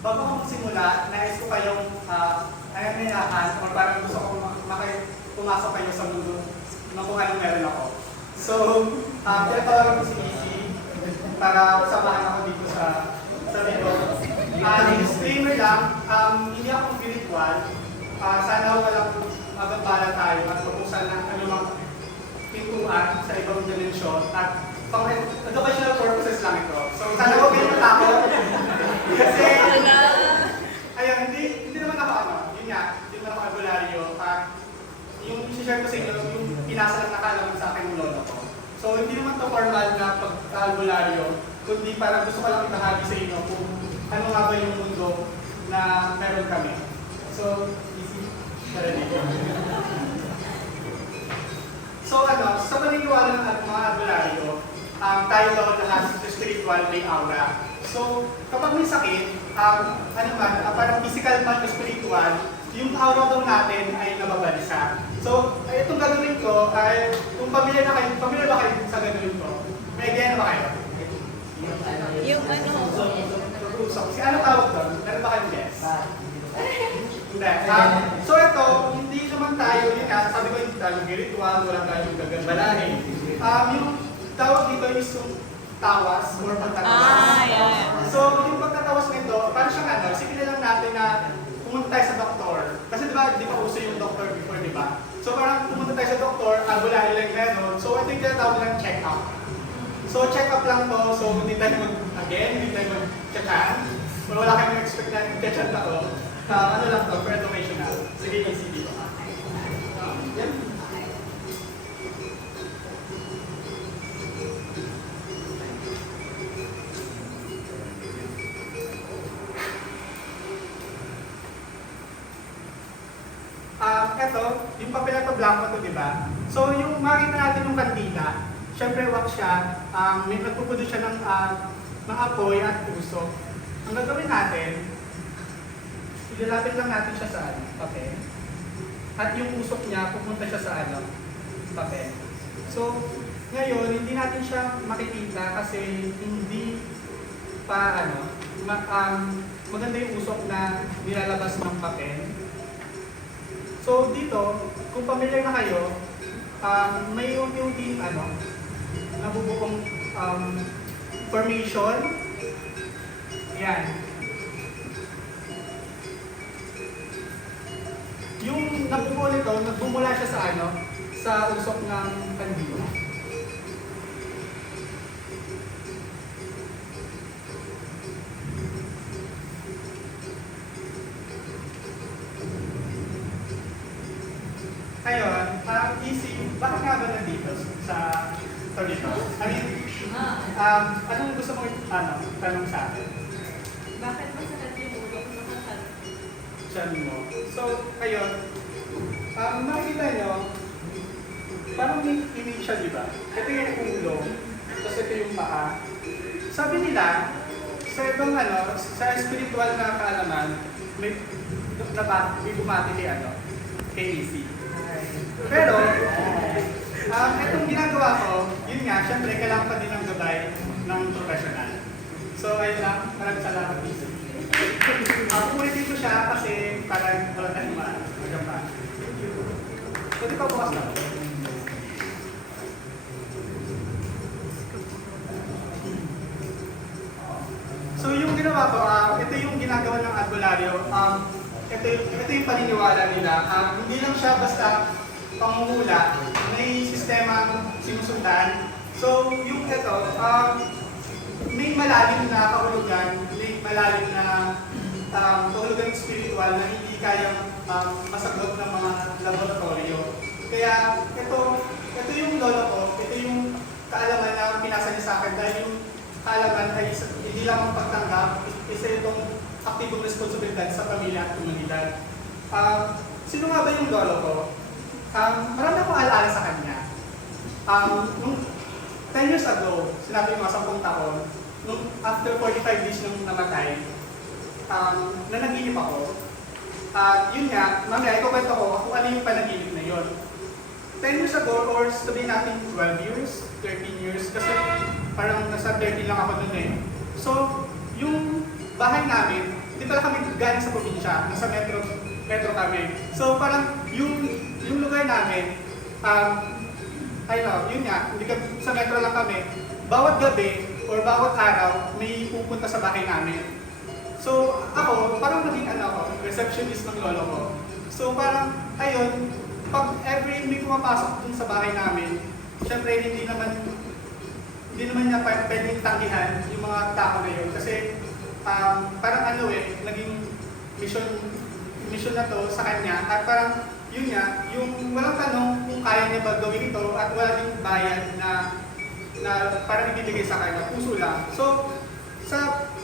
bago ko magsimula, nais ko kayong ayanahan o parang gusto ko pumasok kayo sa mundo ng kung anong meron ako. So, pinatawagan ko si Easy para samahan ako dito sa video. Disclaimer lang, hindi ako spiritual. Sana walang magabala tayo at pupusan ng anumang pintuan sa ibang dimensyon at pang educational purposes lang ito. So, sana huwag kayo matakot. Kasi, ayun, hindi naman ako yun nga, hindi naman ako albularyo. Yung i-share ko sa inyo, yung pinasa lang nakalaman sa akin ng lolo ko. So, hindi naman ito formal na pag-albularyo, kundi parang gusto ko lang ibahagi sa inyo kung ano nga ba yung mundo na meron kami. So, easy. So, sa paniniwala ng mga albularyo, tayo daw lahat spiritual may aura. So, kapag may sakit, parang physical man o spiritual, yung aura daw natin ay nababalisa. So, itong gagawin ko ay, kung pamilya ba kayo sa gagawin ko? May idea na ba kayo? Yung Kasi ano tawag doon? Meron ba kayong guess? Hindi. So ito, hindi naman tayo, yun nga, sabi ko hindi tayo ritual, wala tayong gagambalahin. Yung tawag dito is yung tawas or pagtatawas. So yung pagtatawas nito, parang siyang isipin lang natin na pumunta tayo sa doktor. Kasi di ba uso yung doktor before, di ba? So parang pumunta tayo sa doktor, albularyo lang meron. So ito yung tinatawag ng check-up. So check-up lang to, so hindi tayo mag-chat. Wala kayong expect na mag-chat ako. Ano lang to, for informational. Sige, easy dito. Yan. Ito, yung papel na ito, blanco to, di ba? So, yung makita natin yung kandila, syempre wax siya, may nagpuproduce siya ng apoy at usok. Ang gagawin natin, ilalapit lang natin siya sa papel. At yung usok niya, pupunta siya sa papel. So, ngayon, hindi natin siya makikita kasi hindi pa maganda yung usok na nilalabas ng papel. So, dito, kung familiar na kayo, may unti-unting nabubukong formation. Yan. Yung nabubuo nito, nagbumula siya sa usok ng kandila. Ngayon, easy, bakit nga ba nandito sa dito? I mean, anong gusto mong tanong sa akin? bakit ba salat yung ulo ko nakasal? Diyan mo. So, ayun, makikita nyo, parang may image siya, di ba? Ito yung ulo, tapos ito yung paa. Sabi nila, sa ibang sa spiritual na kaalaman, may bumati kay Easy. Pero, itong ginagawa ko, yun nga, syempre, kailangan pa din ng gabay ng professional. So, ayun lang, maraming salamat, Easy. Pupuritin ko siya kasi parang wala tayong magamba. So, di pa bukas na. So, yung ginawa ko, ito yung ginagawa ng albularyo. Ito yung paniniwala nila. Hindi lang siya basta pangungula, may sistema sinusundan. So, yung ito, may malalim na kahulugan, may malalim na kahulugan spiritual na hindi kayang masagot ng mga laboratorio. Kaya ito yung lolo ko, ito yung kaalaman na pinasa niya sa akin dahil yung kaalaman ay hindi lang pagtanggap, isa itong aktibong responsibilidad sa pamilya at komunidad. Sino nga ba yung lolo ko? Marami akong alaala sa kanya. Nung 10 years ago, sinabi yung mga 10 taon, nung after 45 days nung namatay, nanaginip ako. Yun nga, mamaya ikukwento ko kung ano yung panaginip na yun. 10 years ago, or sabihin natin 12 years, 13 years, kasi parang nasa 13 lang ako dun eh. So, yung bahay namin, Hindi pala kami galing sa probinsya, nasa metro kami. So parang yung lugar namin, yun nga, hindi kami, sa metro lang kami. Bawat gabi or bawat araw, may pupunta sa bahay namin. So ako, parang naging receptionist ng lolo ko. So parang, ayun, pag every may pumapasok dun sa bahay namin, syempre hindi naman niya pwedeng tanggihan yung mga tao na yun. Kasi parang naging mission na to sa kanya. At parang yun nga, yung walang tanong kung kaya niya ba gawin ito at wala ding bayad na parang ibibigay sa kanya, puso lang. So,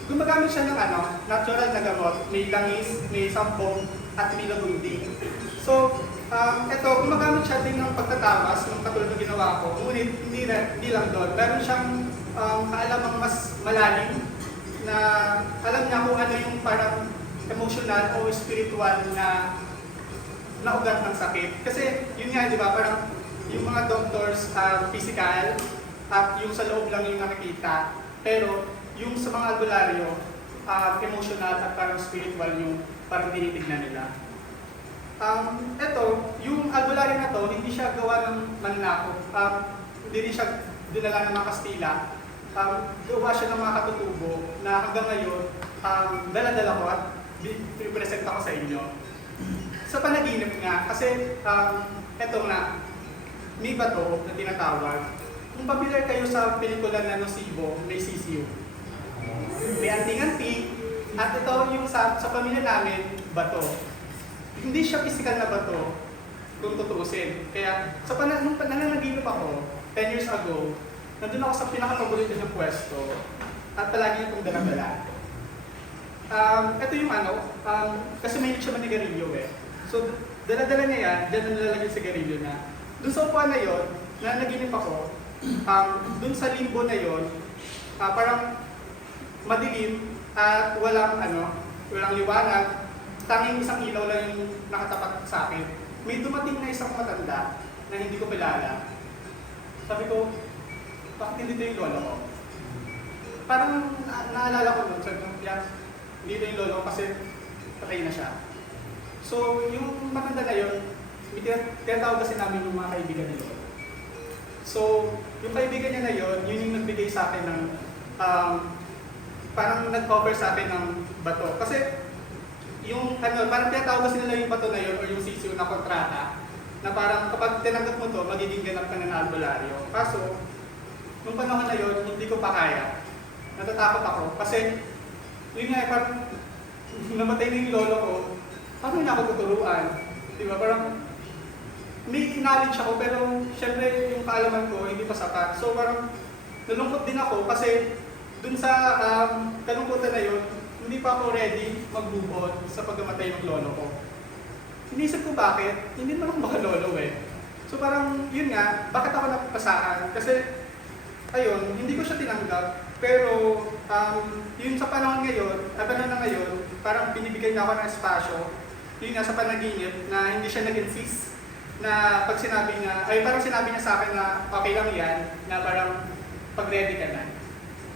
gumagamit siya ng natural na gamot, may langis, may sampong, at may lagundi. So, ito, gumagamit siya din ng pagtatawas, ng katulad na ginawa ko. Ngunit, hindi lang doon. Meron siyang kaalamang mas malalim na alam niya kung ano yung parang emotional o spiritual na ugat ng sakit. Kasi, yun nga, di ba, parang yung mga doctors, physical, at yung sa loob lang yung nakikita. Pero, yung sa mga albularyo, emotional at parang spiritual yung parang tinitignan nila. Ito, yung albularyo na to, hindi siya gawa ng Manlaco. Hindi rin siya dinala ng mga Kastila. Gawa siya ng mga katutubo na hanggang ngayon, dala-dala ko at pipresent ako sa inyo. Sa panaginip nga, kasi ito nga, may bato na tinatawag. Kung familiar kayo sa pelikula na Nosibo, may sisiyo. May anting-anting, at ito yung sa pamilya namin, bato. Hindi siya physical na bato, kung tutuusin. Kaya nung nananaginip ako, 10 years ago, nandun ako sa pinaka-paborito ng pwesto, at palagi itong dala-dala. Ito yung kasi may siya manigarilyo eh. So, dala-dala niya yan, dyan nalalagay sa garilyo na. Doon sa upuan na yon, na naginip ako, doon sa limbo na yon, parang madilim at walang liwanag, tanging isang ilaw lang yung nakatapat sa akin. May dumating na isang matanda na hindi ko kilala. Sabi ko, bakit hindi ito yung lolo ko? Parang naalala ko nun, sabi ko, hindi ito yung lolo ko kasi patay na siya. So, yung matanda na yun, tinatawag kasi namin yung mga kaibigan ni lolo. So, yung kaibigan niya na yun yung nagbigay sa akin ng parang nag-cover sa akin ng bato. Kasi yung parang tinatawag kasi nila yung bato na yun or yung sisiw na kontrata na parang kapag tinanggap mo to, magiging ganap ka na ng albularyo. Kaso, nung panahon na yun, hindi ko pa kaya. Natatakot ako kasi yun nga, parang namatay na yung lolo ko, paano na ako tuturuan? Diba? Parang may knowledge ako pero syempre yung kaalaman ko hindi pa sapat. So parang nalungkot din ako kasi dun sa kalungkutan na yun, hindi pa ako ready magbubod sa pagkamatay ng lolo ko. Inisip ko bakit, hindi naman ako makalolo eh. So parang yun nga, bakit ako napapasaan? Kasi ayun, hindi ko siya tinanggap. Pero yun sa panahon na ngayon, parang binibigay na ako ng espasyo. Yun nga sa panaginip na hindi siya nag-insist na pag sinabi niya, parang sinabi niya sa akin na okay lang yan, na parang pag-ready ka na.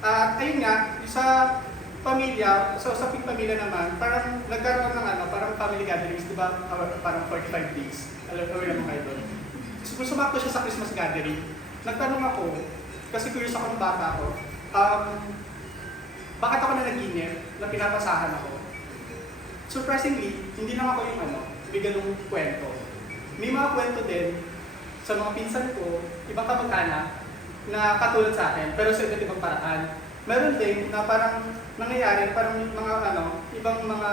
At ayun nga, sa pamilya, sa usaping pamilya naman, parang nagkaroon ng parang family gatherings, di ba? Parang 45 days. Alam mo kayo doon. Sumakto siya sa Christmas gathering. Nagtanong ako, kasi curious ako ng bata ko, bakit ako nanaginip na pinapasahan ako? Surprisingly, hindi lang ako yung may ganung kwento. May mga kwento din sa mga pinsan ko, ibang kamag-anak, na katulad sa akin, pero sa iba't ibang paraan. Meron din na parang nangyayari, parang mga ibang mga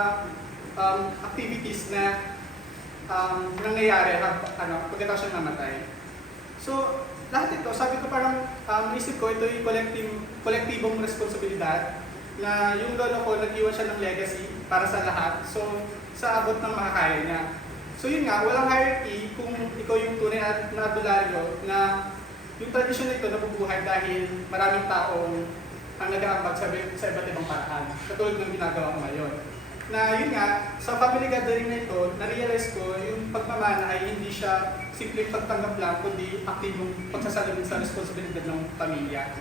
activities na nangyayari pagkatapos siya namatay. So, lahat ito, sabi ko parang naisip ko, ito yung kolektibong responsibilidad na yung lolo ko nag-iwan siya ng legacy para sa lahat. So, sa abot ng makakaya niya. So yun nga, walang hierarchy kung ikaw yung tunay na albularyo na yung tradisyon na ito nabubuhay dahil maraming taong ang nag-aambag sa iba't ibang paraan. Katulad ng ginagawa ko ngayon. Na yun nga, sa family gathering na ito, na-realize ko yung pagmamana ay hindi siya simpleng pagtanggap lang, kundi aktibong pagsasalamin sa responsibilidad ng pamilya.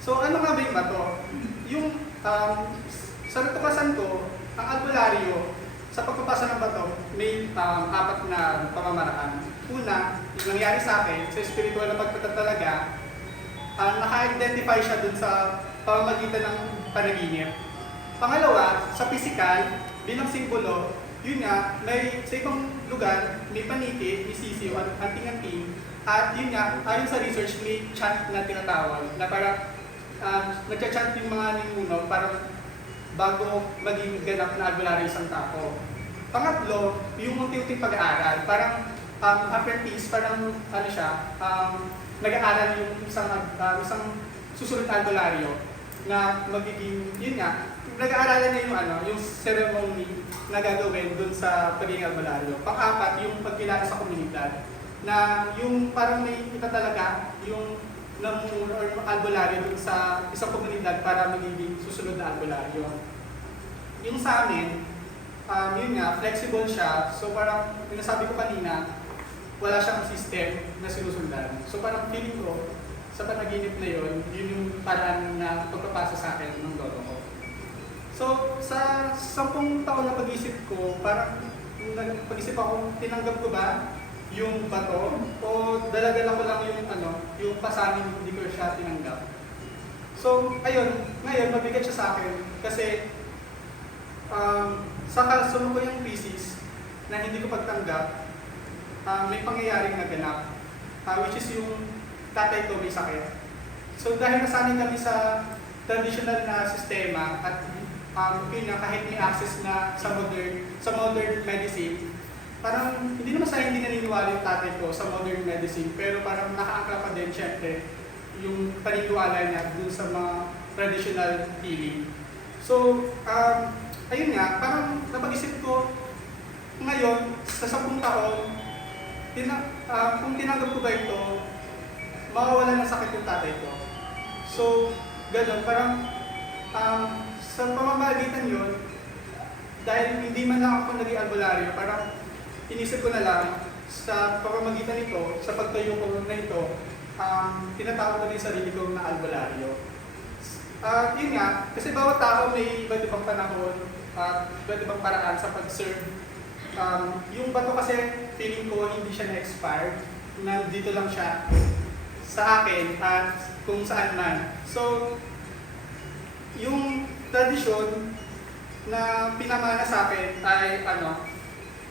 So ano nga ba yung bato? Yung sa natuklasan ko, ang albularyo, sa pagpapasa ng bato, may apat na pamamaraan. Una, yung nangyari sa akin, sa spiritual na pagtatatalaga, naka-identify siya dun sa pamamagitan ng panaginip. Pangalawa, sa physical, bilang simbolo, yun nga, may sa ibang lugar, may paniki, may sisiw, at anting-anting, at yun nga, ayon sa research, may chant na tinatawag, na parang nagcha-chant yung mga ninuno para bago maging ganap na albularyo isang tao. Pangatlo, yung unti-unting pag-aaral, parang apprentice, parang ano siya, nag-aaral yung isang susunod na albularyo na magiging, yun nga, nag-aaralan niya yung yung ceremony na gagawin dun sa pagiging albularyo. Pang-apat, yung pagkilala sa komunidad, na yung parang may kita talaga yung namumuno or yung albularyo dun sa isang komunidad para magiging susunod na albularyo. Yung sa amin, yun nga, flexible siya. So parang, pinasabi ko kanina, wala siyang system na sinusundan. So parang feeling ko, sa panaginip na yun, yun yung paraan na pagpapasa sa akin ng lolo ko. So sa 10 taon na pag-isip ko, parang nag-pag-isip ako, tinanggap ko ba yung bato o dala-dala ko lang yung pasanin, hindi ko siya tinanggap. So ayun, ngayon mabigat siya sa akin kasi sa kasunod ko yung thesis na hindi ko pagtanggap, may pangyayaring naganap, which is yung tatay ko may sakit. So dahil nasanay kami sa traditional na sistema at kahit may access na sa modern medicine, parang hindi naman sa hindi naniniwala yung tatay ko sa modern medicine, pero parang nakaangkla pa din syempre yung paniniwala niya dun sa mga traditional healing. So, ayun nga, parang napag-isip ko ngayon, sa 10 taon, kung tinanggap ko ba ito, mawawala ng sakit yung tatay ko. So, gano'n, parang sa pamamagitan yun, dahil hindi man lang ako naging albularyo, parang inisip ko na lang sa pamamagitan nito, sa pagtayo ko na ito, tinatawag ko na yung sarili ko na albularyo. Yun nga, kasi bawat tao may iba't ibang panahon at iba't ibang paraan sa pag-serve. Yung bato kasi, feeling ko hindi siya na-expired, nandito lang siya sa akin at kung saan man. So, yung tradisyon na pinamana sa akin ay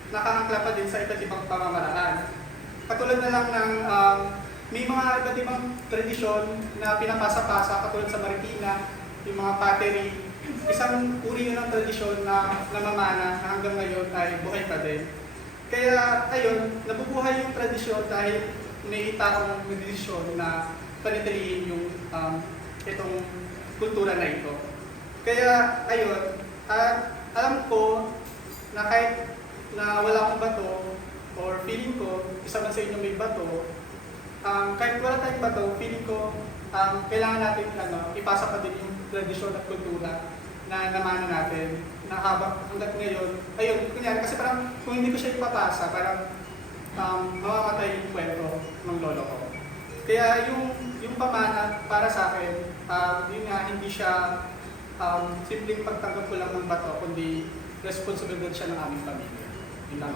nakaangkla pa din sa iba't ibang pamamaraan. Katulad na lang ng may mga iba't ibang tradisyon na pinapasa-pasa katulad sa Marikina, yung mga pottery. Isang uri yun ng tradisyon na namamana na hanggang ngayon ay buhay pa din. Kaya ayun, nabubuhay yung tradisyon dahil may taong nagdesisyon na panitiliin yung itong kultura na ito. Kaya ayun, alam ko na kahit na wala akong bato or feeling ko, isa man sa inyo may bato, kahit wala tayong bato, feeling ko kailangan natin ipasa pa din yung tradisyon at kultura na namana natin na hanggat ngayon, ayun, kunyari, kasi parang kung hindi ko siya ipapasa, parang mamamatay yung kwento ng lolo ko. Kaya yung pamana para sa akin, yun nga, hindi siya simpleng pagtanggap ko lang ng bato, kundi responsibilidad siya ng aming pamilya. Yun lang.